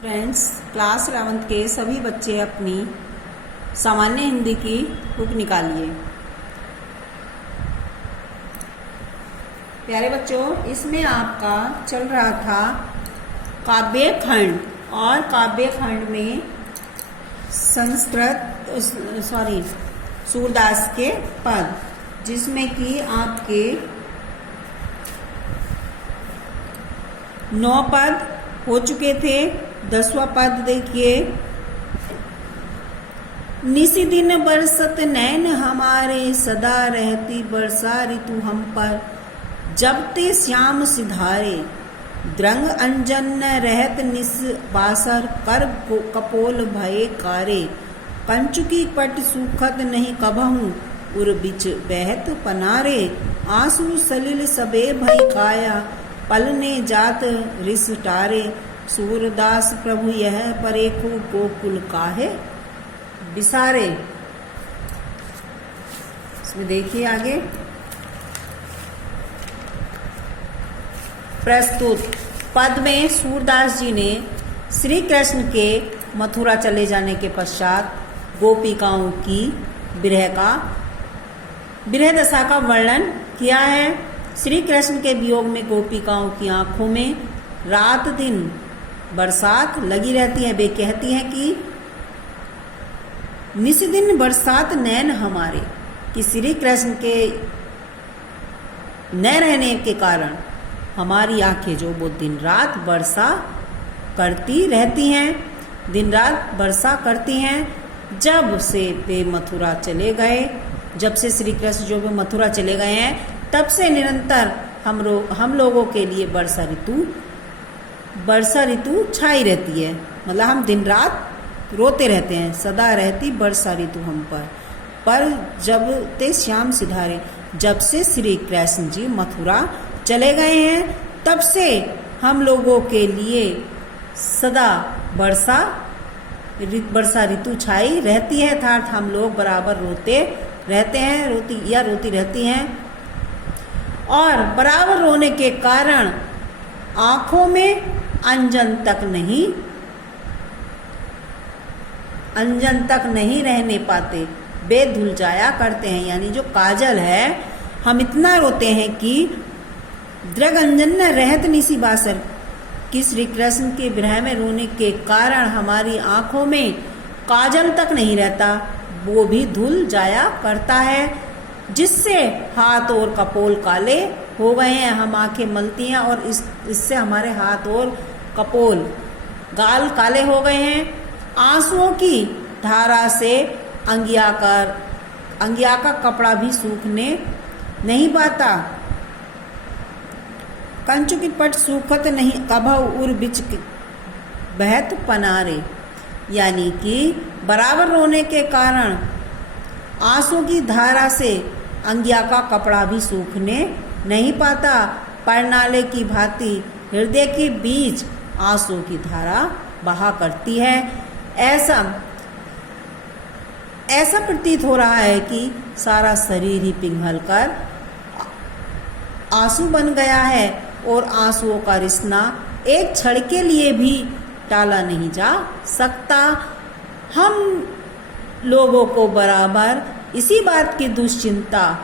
Friends, class 11th के सभी बच्चे अपनी सामान्य हिंदी की बुक निकालिए। प्यारे बच्चों, इसमें आपका चल रहा था काव्य खंड और काव्य खंड में सूरदास के पद, जिसमें कि आपके 9 पद हो चुके थे। 10वां पद देखिए। निसी दिन बरसत नैन हमारे, सदा रहती वर्षा ऋतु हम पर। जब ते श्याम सिधारे, द्रंग अंजन न रहत निस बासर। कर कपोल भये कारे, कंचुकी पट सूखत नहीं कबहूँ। उर बिच बहत पनारे, आंसू सलिल सबे भई काया। पलने जात रिस टारे, सूरदास प्रभु यह परेखु गोकुल काहे बिसारे। इसमें देखिए आगे प्रस्तुत पद में सूरदास जी ने श्री कृष्ण के मथुरा चले जाने के पश्चात गोपिकाओं की विरह दशा का वर्णन किया है। श्री कृष्ण के वियोग में गोपिकाओं की आंखों में रात दिन बरसात लगी रहती है। वे कहती हैं कि निस दिन बरसात नैन हमारे, कि श्री कृष्ण के न रहने के कारण हमारी आंखें जो वो दिन रात वर्षा करती रहती हैं, दिन रात वर्षा करती हैं। जब से वे मथुरा चले गए, जब से श्री कृष्ण जो वे मथुरा चले गए हैं, तब से निरंतर हम लोगों के लिए वर्षा ऋतु छाई रहती है। मतलब हम दिन रात रोते रहते हैं। सदा रहती वर्षा ऋतु हम पर जब ते श्याम सिधारे, जब से श्री कृष्ण जी मथुरा चले गए हैं, तब से हम लोगों के लिए सदा वर्षा ऋतु छाई रहती है। अर्थात हम लोग बराबर रोते रहते हैं, रोती रहती हैं। और बराबर रोने के कारण आंखों में अंजन तक नहीं रहने पाते, वे धुल जाया करते हैं। यानी जो काजल है, हम इतना रोते हैं कि द्रग अंजन न रहत निसी बासर, कि श्री कृष्ण के विरह में रोने के कारण हमारी आंखों में काजल तक नहीं रहता, वो भी धुल जाया करता है। जिससे हाथ और कपोल काले हो गए हैं। हम आंखें मलती हैं और इससे हमारे हाथ और कपोल गाल काले हो गए हैं। आंसुओं की धारा से अंगिया का कपड़ा भी सूखने नहीं पाता। कंचु की पट सूखत नहीं कभव, उर बिच बहत पनारे। यानी कि बराबर रोने के कारण आंसू की धारा से अंगिया का कपड़ा भी सूखने नहीं पाता। परनाले की भांति हृदय के बीच आंसू की धारा बहा करती है। ऐसा प्रतीत हो रहा है कि सारा शरीर ही पिघल कर आंसू बन गया है और आंसुओं का रिसना एक क्षण के लिए भी टाला नहीं जा सकता। हम लोगों को बराबर इसी बात की दुश्चिंता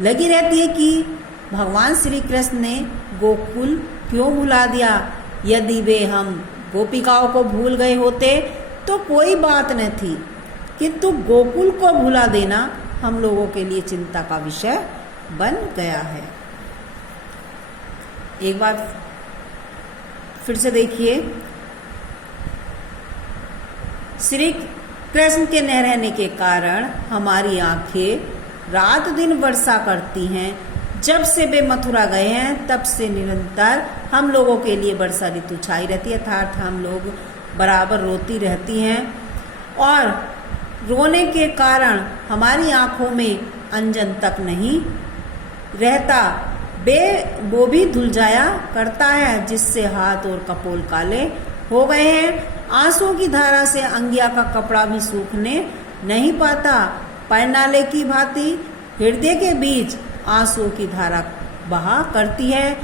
लगी रहती है कि भगवान श्री कृष्ण ने गोकुल क्यों भुला दिया। यदि वे हम गोपिकाओं को भूल गए होते तो कोई बात न थी, किंतु गोकुल को भुला देना हम लोगों के लिए चिंता का विषय बन गया है। एक बार फिर से देखिए। श्री कृष्ण के न रहने के कारण हमारी आंखें रात दिन वर्षा करती हैं। जब से वे मथुरा गए हैं, तब से निरंतर हम लोगों के लिए वर्षा ऋतु छाई रहती है। अर्थात हम लोग बराबर रोती रहती हैं और रोने के कारण हमारी आंखों में अंजन तक नहीं रहता, वो भी धुल जाया करता है। जिससे हाथ और कपोल काले हो गए हैं। आंसू की धारा से अंगिया का कपड़ा भी सूखने नहीं पाता। परनाले की भांति हृदय के बीच आंसू की धारा बहा करती है।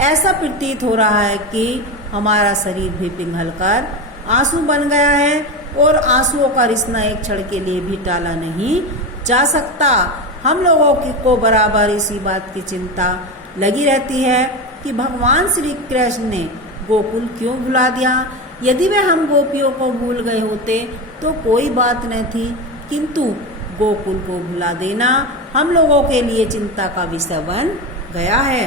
ऐसा प्रतीत हो रहा है कि हमारा शरीर भी पिघलकर आंसू बन गया है और आंसुओं का रिसना एक क्षण के लिए भी टाला नहीं जा सकता। हम लोगों को बराबर इसी बात की चिंता लगी रहती है कि भगवान श्री कृष्ण ने गोकुल क्यों भुला दिया। यदि वे हम गोपियों को भूल गए होते तो कोई बात न थी, किंतु गोकुल को भुला देना हम लोगों के लिए चिंता का विषय बन गया है।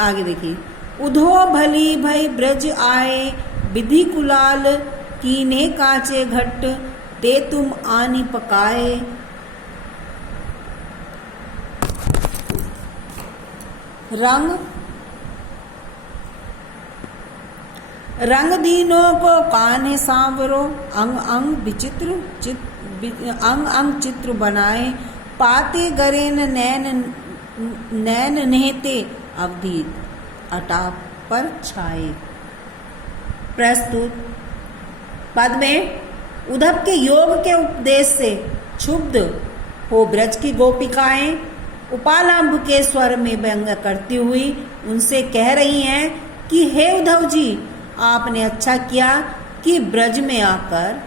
आगे देखिए, उधो भली भई ब्रज आए, विधि कुलाल कीने काचे घट, ते तुम आनी पकाए। रंग दीनों को कान्हे सांवरो, अंग अंग चित्र बनाए, पाते गरेन नैन नेहते अवधि अटा पर छाए। प्रस्तुत पद में उद्धव के योग के उपदेश से क्षुब्ध हो ब्रज की गोपिकाएं उपालांब के स्वर में व्यंग करती हुई उनसे कह रही हैं कि हे उद्धव जी, आपने अच्छा किया कि ब्रज में आकर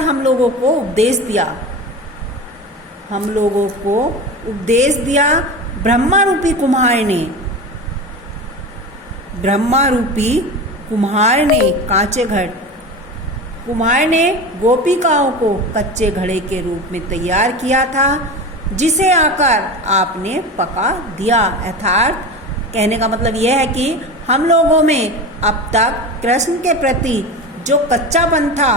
हम लोगों को उपदेश दिया। ब्रह्मा रूपी कुम्हार ने कांचे घट, कुम्हार ने गोपिकाओं को कच्चे घड़े के रूप में तैयार किया था, जिसे आकर आपने पका दिया। अर्थात कहने का मतलब यह है कि हम लोगों में अब तक कृष्ण के प्रति जो कच्चापन था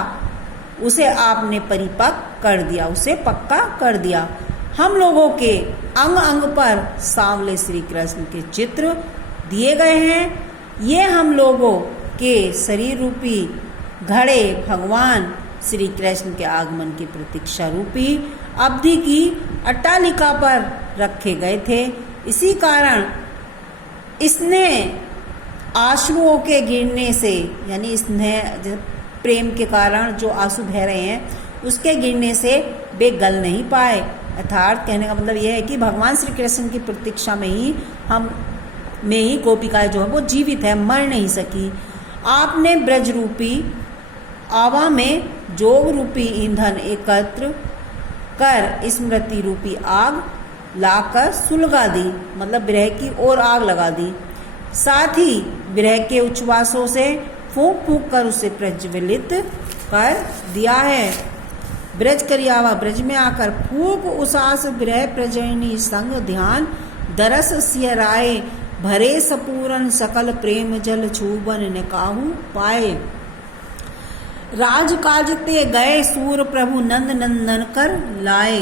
उसे आपने परिपक्व कर दिया, उसे पक्का कर दिया। हम लोगों के अंग अंग पर सांवले श्री कृष्ण के चित्र दिए गए हैं। ये हम लोगों के शरीर रूपी घड़े भगवान श्री कृष्ण के आगमन की प्रतीक्षा रूपी अवधि की अट्टालिका पर रखे गए थे। इसी कारण इसने आंसुओं के गिरने से, यानी स्नेह प्रेम के कारण जो आंसू बह रहे हैं उसके गिरने से वे गल नहीं पाए। अर्थात कहने का मतलब यह है कि भगवान श्री कृष्ण की प्रतीक्षा में ही गोपिकाएं जो है वो जीवित है, मर नहीं सकी। आपने ब्रज रूपी आवा में जोग रूपी ईंधन एकत्र कर स्मृति रूपी आग लाकर सुलगा दी, मतलब विरह की और आग लगा दी। साथ ही विरह के उच्छ्वासों से फूंक फूंक कर उसे प्रज्वलित कर दिया है। ब्रज करियावा, ब्रज में आकर फूक उसास विरह प्रजयनी संग ध्यान दरस सियराए, भरे सपूरन सकल प्रेम जल छूबन न काहू पाए। राजकाज ते गए सूर प्रभु नंद नंदन कर लाए।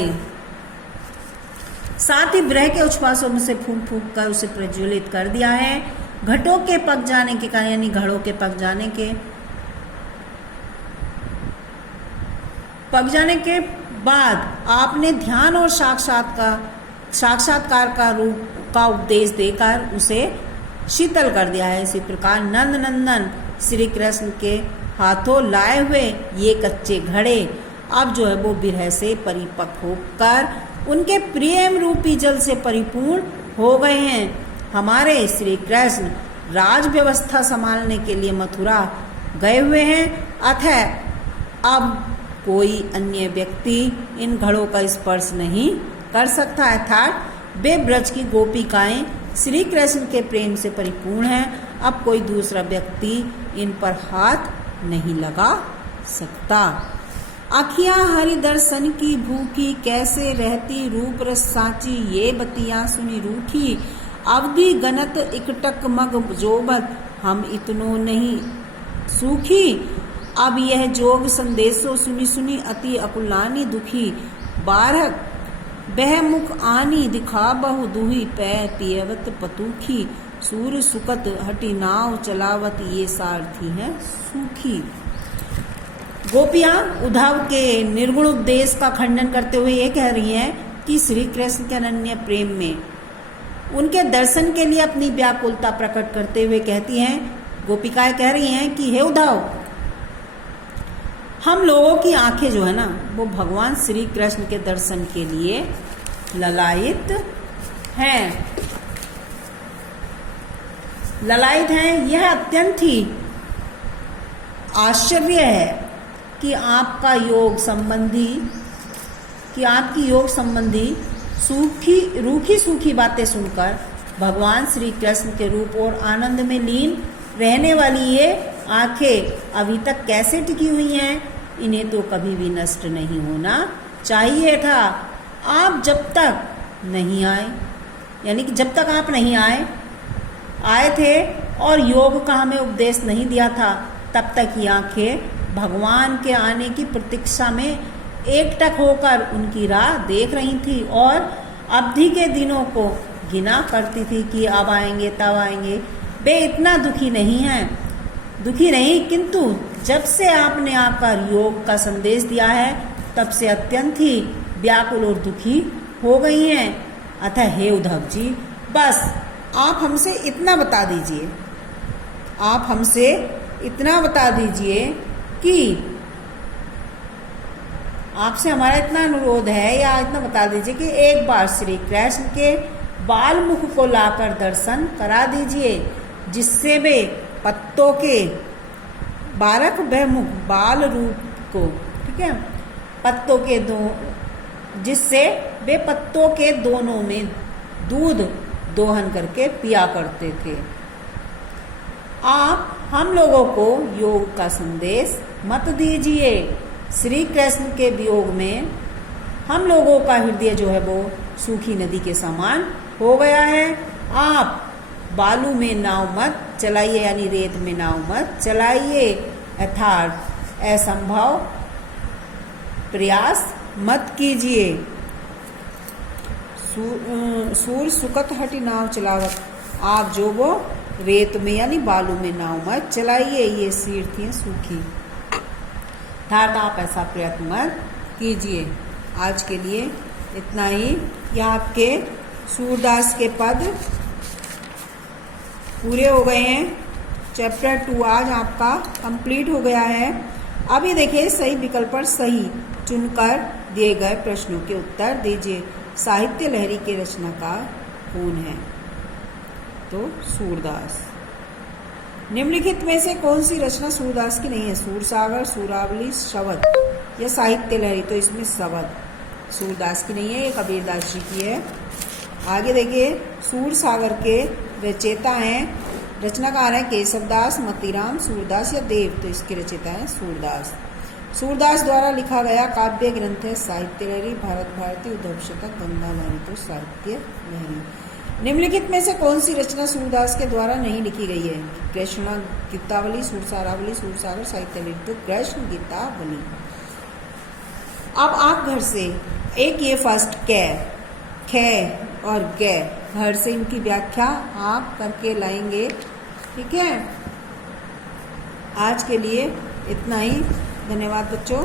साथ ही विरह के उच्छ्वासों में से फूंक फूंक कर उसे प्रज्वलित कर दिया है। घटों के पक जाने के कारण, यानी घड़ों के पक जाने के बाद आपने ध्यान और साक्षात्कार का उपदेश देकर उसे शीतल कर दिया है। इसी प्रकार नंद नंदन श्री कृष्ण के हाथों लाए हुए ये कच्चे घड़े अब जो है वो विरह से परिपक्व होकर उनके प्रेम रूपी जल से परिपूर्ण हो गए हैं। हमारे श्री कृष्ण राज व्यवस्था संभालने के लिए मथुरा गए हुए हैं, अतः अब कोई अन्य व्यक्ति इन घड़ों का स्पर्श नहीं कर सकता। अर्थात वे ब्रज की गोपिकाएं श्री कृष्ण के प्रेम से परिपूर्ण हैं। अब कोई दूसरा व्यक्ति इन पर हाथ नहीं लगा सकता। आखिया हरि दर्शन की भूखी, कैसे रहती रूप रस साची, ये बतिया सुनी रूठी, अवधि गनत इकटक मग जोबत, हम इतनो नहीं सूखी। अब यह जोग संदेशो सुनी सुनी, अति अकुलानी दुखी, बारह बह मुख आनी दिखा बहु दुही, पै पियवत पतूखी, सूर सुकत हटी नाव चलावत, ये सारथी है सूखी। गोपियां उद्धव के निर्गुण उपदेश का खंडन करते हुए ये कह रही हैं कि श्री कृष्ण के अनन्य प्रेम में उनके दर्शन के लिए अपनी व्याकुलता प्रकट करते हुए कहती हैं, गोपिकाएं कह रही हैं कि हे उद्धव, हम लोगों की आंखें जो है ना वो भगवान श्री कृष्ण के दर्शन के लिए ललायित हैं। ललायित हैं। यह अत्यंत ही आश्चर्य है कि आपकी योग संबंधी रूखी सूखी बातें सुनकर भगवान श्री कृष्ण के रूप और आनंद में लीन रहने वाली ये आंखें अभी तक कैसे टिकी हुई हैं। इन्हें तो कभी भी नष्ट नहीं होना चाहिए था। आप जब तक नहीं आए, यानी कि जब तक आप नहीं आए थे और योग का हमें उपदेश नहीं दिया था, तब तक ये आंखें भगवान के आने की प्रतीक्षा में एकटक होकर उनकी राह देख रही थी और अवधि के दिनों को गिना करती थी कि अब आएंगे तब आएंगे। वे इतना दुखी नहीं, किंतु जब से आपने आकर योग का संदेश दिया है तब से अत्यंत ही व्याकुल और दुखी हो गई हैं। अतः हे उद्धव जी, बस आप हमसे इतना बता दीजिए कि आपसे हमारा इतना अनुरोध है, या इतना बता दीजिए कि एक बार श्री कृष्ण के बाल मुख को लाकर दर्शन करा दीजिए, जिससे वे पत्तों के बारक मुख बाल रूप को, ठीक है, जिससे वे पत्तों के दोनों में दूध दोहन करके पिया करते थे। आप हम लोगों को योग का संदेश मत दीजिए। श्री कृष्ण के वियोग में हम लोगों का हृदय जो है वो सूखी नदी के समान हो गया है। आप बालू में नाव मत चलाइए, यानी रेत में नाव मत चलाइए, अर्थात असंभव प्रयास मत कीजिए। सूर सुकत हटी नाव चलावत, आप जो वो रेत में यानी बालू में नाव मत चलाइए, ये सीढ़ियाँ सूखी, अर्थात आप ऐसा प्रयत्न मत कीजिए। आज के लिए इतना ही। यह आपके सूरदास के पद पूरे हो गए हैं। चैप्टर 2 आज आपका कंप्लीट हो गया है। अभी देखिए सही विकल्प पर सही चुनकर दिए गए प्रश्नों के उत्तर दीजिए। साहित्य लहरी के रचनाकार कौन है? तो सूरदास। निम्नलिखित में से कौन सी रचना सूरदास की नहीं है? सूरसागर, सूरावली, शवद या साहित्य लहरी? तो इसमें शवद सूरदास की नहीं है, ये कबीरदास जी की है। आगे देखिए, सूरसागर के रचयिता हैं, रचनाकार हैं केशवदास, मतीराम, सूरदास या देव? तो इसके रचयिता हैं सूरदास। सूरदास द्वारा लिखा गया काव्य ग्रंथ है साहित्य लहरी, भारत भारती, उद्धव शतक, गंगा लहरी। तो साहित्य लहरी। निम्नलिखित में से कौन सी रचना सूरदास के द्वारा नहीं लिखी गई है? कृष्ण गीतावली, सूरसारावली, सूरसागर, साहित्य लहरी। तो कृष्ण गीतावली। अब आप घर से एक ये फर्स्ट कै और गे, घर से इनकी व्याख्या आप करके लाएंगे, ठीक है। आज के लिए इतना ही। धन्यवाद बच्चों।